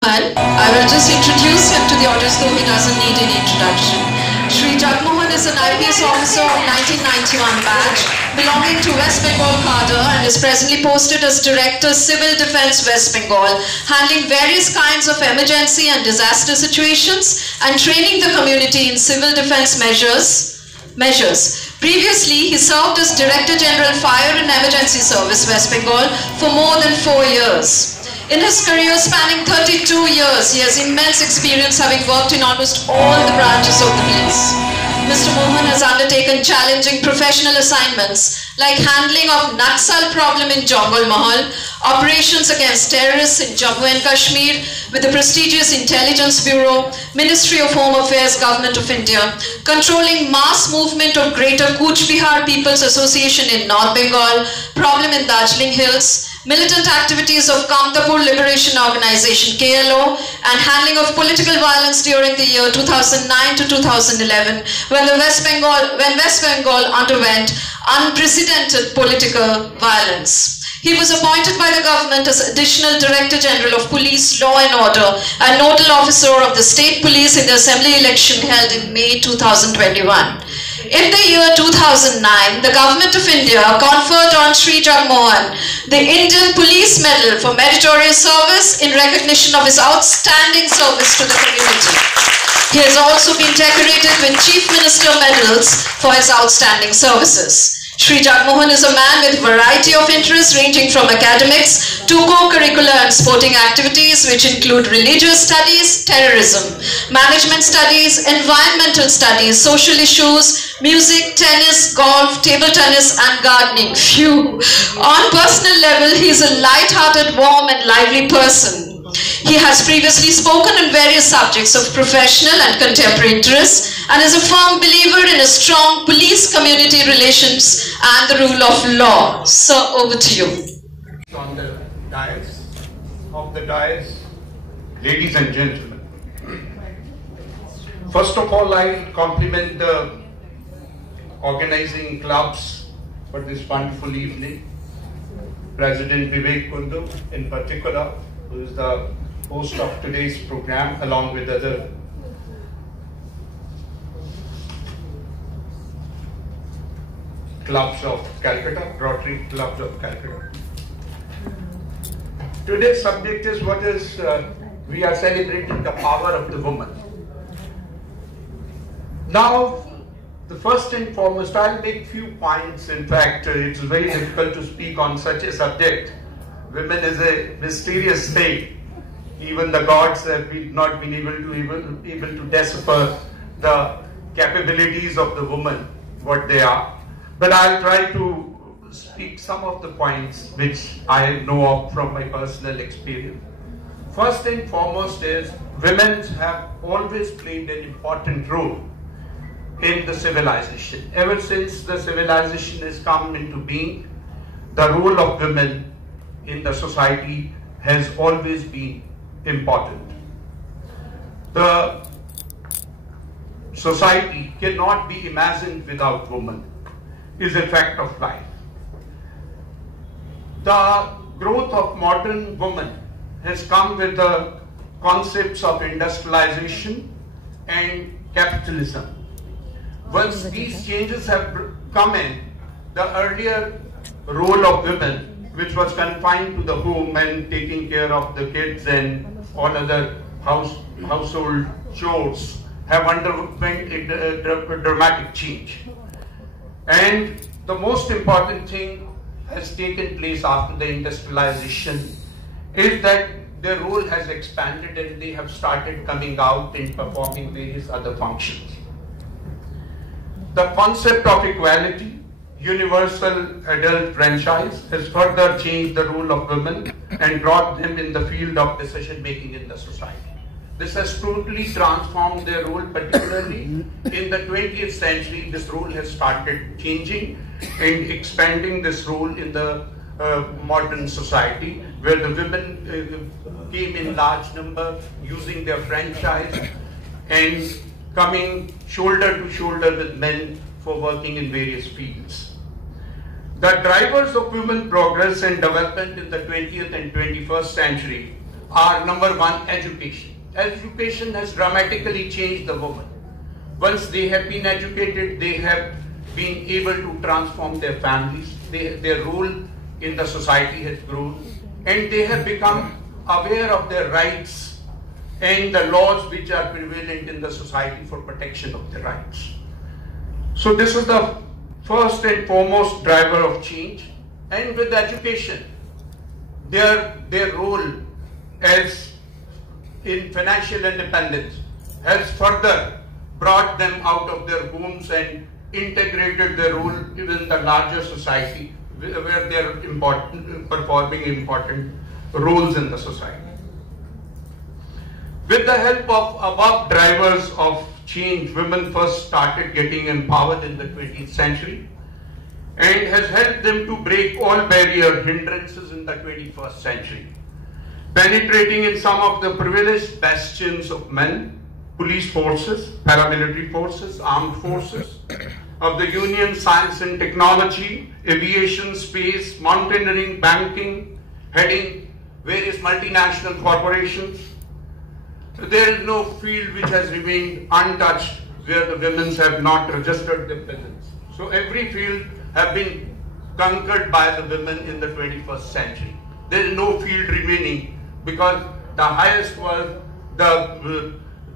I will just introduce him to the audience, though he doesn't need any introduction. Shri Jag Mohan is an IPS officer of 1991 batch, belonging to West Bengal cadre, and is presently posted as Director Civil Defence West Bengal, handling various kinds of emergency and disaster situations and training the community in civil defence measures. Previously, he served as Director General Fire and Emergency Service West Bengal for more than 4 years. In his career spanning 32 years, he has immense experience, having worked in almost all the branches of the police. Mr. Mohan has undertaken challenging professional assignments like handling of Naxal problem in Jongal Mahal, operations against terrorists in Jammu and Kashmir with the prestigious Intelligence Bureau, Ministry of Home Affairs, Government of India, controlling mass movement of Greater Cooch Behar People's Association in North Bengal, problem in Darjeeling Hills, militant activities of Kamtapur Liberation Organization KLO, and handling of political violence during the year 2009 to 2011 when West Bengal underwent unprecedented political violence. He was appointed by the government as Additional Director General of Police, Law and Order and Nodal Officer of the State Police in the Assembly election held in May 2021. In the year 2009, the Government of India conferred on Shri Jag Mohan the Indian Police Medal for Meritorious Service in recognition of his outstanding service to the community. He has also been decorated with Chief Minister medals for his outstanding services. Shri Jag Mohan is a man with a variety of interests ranging from academics to co-curricular and sporting activities which include religious studies, terrorism, management studies, environmental studies, social issues, music, tennis, golf, table tennis and gardening. Phew! On personal level, he is a light-hearted, warm and lively person. He has previously spoken on various subjects of professional and contemporary interests and is a firm believer in a strong police-community relations and the rule of law. Sir, over to you. On the dais, ladies and gentlemen. First of all, I compliment the organizing clubs for this wonderful evening. President Vivek Kundu in particular, who is the host of today's program, along with other clubs of Calcutta, Rotary Clubs of Calcutta. Today's subject is we are celebrating the power of the woman. Now, the first and foremost, I'll make few points. In fact, it's very difficult to speak on such a subject. Women is a mysterious thing. Even the gods have not been able to decipher the capabilities of the woman, what they are. But I'll try to speak some of the points which I know of from my personal experience. First and foremost is women have always played an important role in the civilization. Ever since the civilization has come into being, the role of women in the society has always been important. The society cannot be imagined without women, is a fact of life. The growth of modern woman has come with the concepts of industrialization and capitalism. Once these changes have come in, the earlier role of women, which was confined to the home and taking care of the kids and all other household chores, have underwent a dramatic change. And the most important thing has taken place after the industrialization is that their role has expanded and they have started coming out and performing various other functions. The concept of equality, universal adult franchise, has further changed the role of women and brought them in the field of decision making in the society. This has totally transformed their role, particularly in the 20th century. This role has started changing and expanding this role in the modern society, where the women came in large number, using their franchise and coming shoulder to shoulder with men for working in various fields. The drivers of women progress and development in the 20th and 21st century are number one, education. Education has dramatically changed the woman. Once they have been educated, they have been able to transform their families. Their role in the society has grown, and they have become aware of their rights and the laws which are prevalent in the society for protection of their rights. So this is the first and foremost driver of change. And with education, their role as in financial independence has further brought them out of their homes and integrated their role within the larger society where they are performing important roles in the society. With the help of above drivers of change, women first started getting empowered in the 20th century and has helped them to break all barrier hindrances in the 21st century, penetrating in some of the privileged bastions of men, police forces, paramilitary forces, armed forces of the Union, science and technology, aviation, space, mountaineering, banking, heading various multinational corporations. There is no field which has remained untouched where the women have not registered their presence. So every field have been conquered by the women in the 21st century. There is no field remaining because the highest was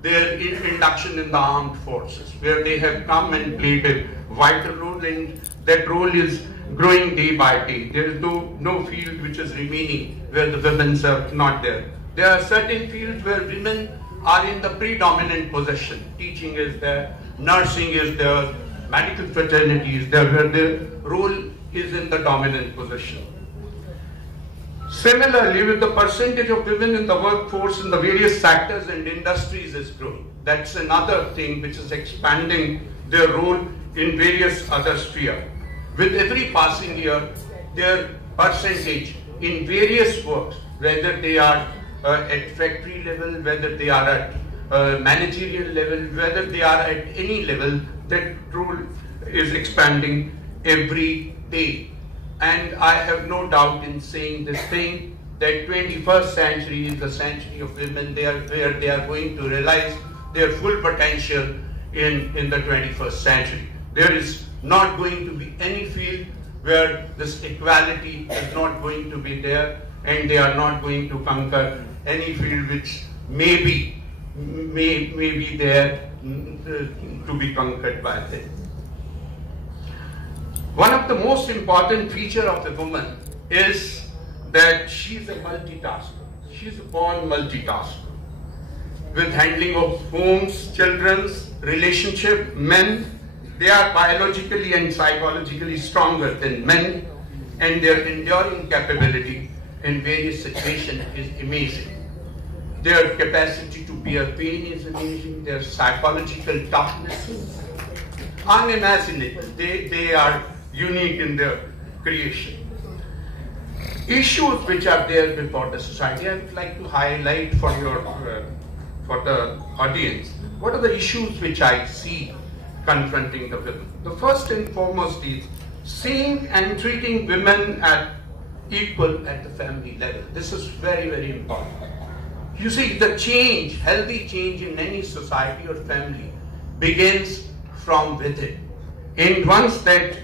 their induction in the armed forces, where they have come and played a vital role, and that role is growing day by day. There is no field which is remaining where the women are not there. There are certain fields where women are in the predominant position. Teaching is there, nursing is there, medical fraternity is there, where their role is in the dominant position. Similarly, with the percentage of women in the workforce in the various sectors and industries is growing. That's another thing which is expanding their role in various other spheres. With every passing year, their percentage in various works, whether they are at factory level, whether they are at managerial level, whether they are at any level, that role is expanding every day. And I have no doubt in saying this thing, that 21st century is the century of women, where they are going to realize their full potential in the 21st century. There is not going to be any field where this equality is not going to be there, and they are not going to conquer any field which may be there to be conquered by them. One of the most important features of the woman is that she is a multitasker. She is a born multitasker. With handling of homes, children's, relationship, men, they are biologically and psychologically stronger than men, and their enduring capability in various situations is amazing. Their capacity to bear pain is amazing. Their psychological toughness is unimaginable. They are unique in their creation. Issues which are there before the society, I would like to highlight for the audience. What are the issues which I see confronting the women? The first and foremost is seeing and treating women as equal at the family level. This is very, very important. You see, the change, healthy change in any society or family begins from within. And once that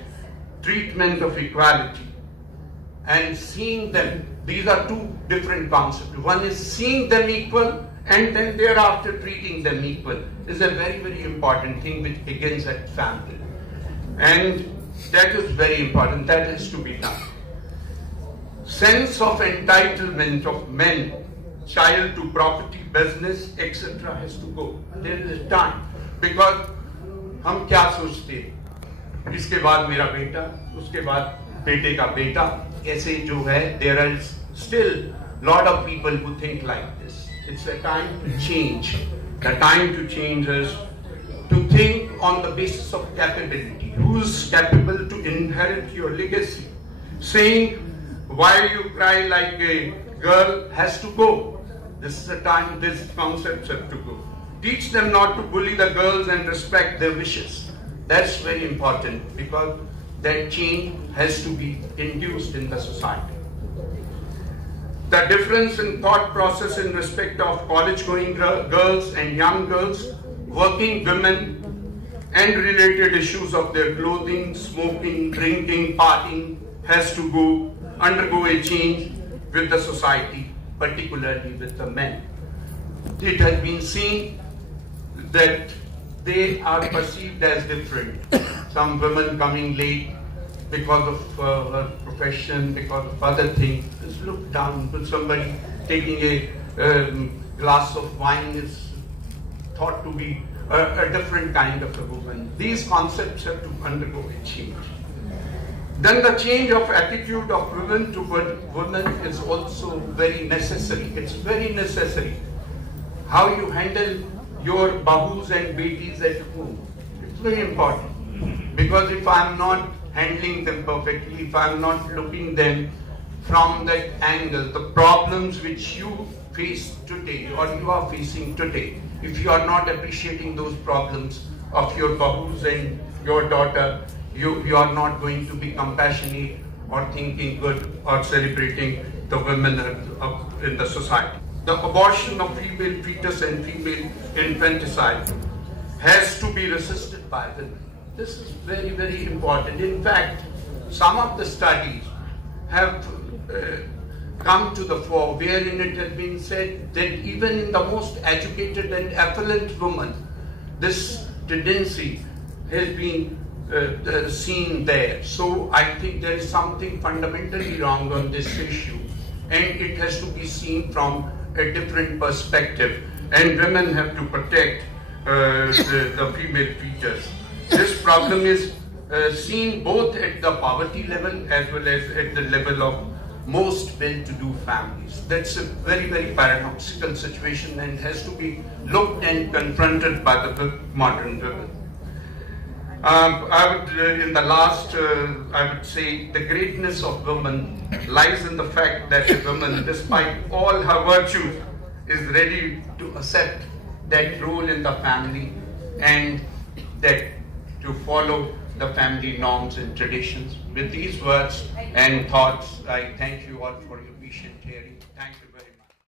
treatment of equality and seeing them, these are two different concepts. One is seeing them equal, and then thereafter treating them equal is a very, very important thing which begins at family. And that is very important. That has to be done. Sense of entitlement of men, child to property, business, etc. has to go. There is a time. Because हम क्या सोचते हैं, इसके बाद मेरा बेटा, उसके बाद बेटे का बेटा, ऐसे जो है, there are still lot of people who think like this. It's a time to change. The time to change is to think on the basis of capability. Who's capable to inherit your legacy? Saying, why you cry like a girl has to go. This is the time these concepts have to go. Teach them not to bully the girls and respect their wishes. That's very important, because that change has to be induced in the society. The difference in thought process in respect of college-going girls and young girls, working women, and related issues of their clothing, smoking, drinking, partying has to undergo a change with the society, particularly with the men. It has been seen that they are perceived as different. Some women coming late because of her profession, because of other things, is looked down. But somebody taking a glass of wine is thought to be a different kind of a woman. These concepts have to undergo a change. Then the change of attitude of women toward women is also very necessary. It's very necessary. How you handle your bahus and betis at home. It's very important. Because if I'm not handling them perfectly, if I'm not looking them from that angle, the problems which you face today or you are facing today, if you are not appreciating those problems of your bahus and your daughter, you are not going to be compassionate or thinking good or celebrating the women in the society. The abortion of female fetus and female infanticide has to be resisted by women. This is very, very important. In fact, some of the studies have come to the fore wherein it has been said that even in the most educated and affluent woman, this tendency has been seen there. So I think there is something fundamentally wrong on this issue, and it has to be seen from a different perspective, and women have to protect the female fetus. This problem is seen both at the poverty level as well as at the level of most well-to-do families. That's a very, very paradoxical situation and has to be looked and confronted by the modern women. In the last, I would say the greatness of women lies in the fact that a woman, despite all her virtues, is ready to accept that role in the family and that to follow the family norms and traditions. With these words and thoughts, I thank you all for your patient hearing. Thank you.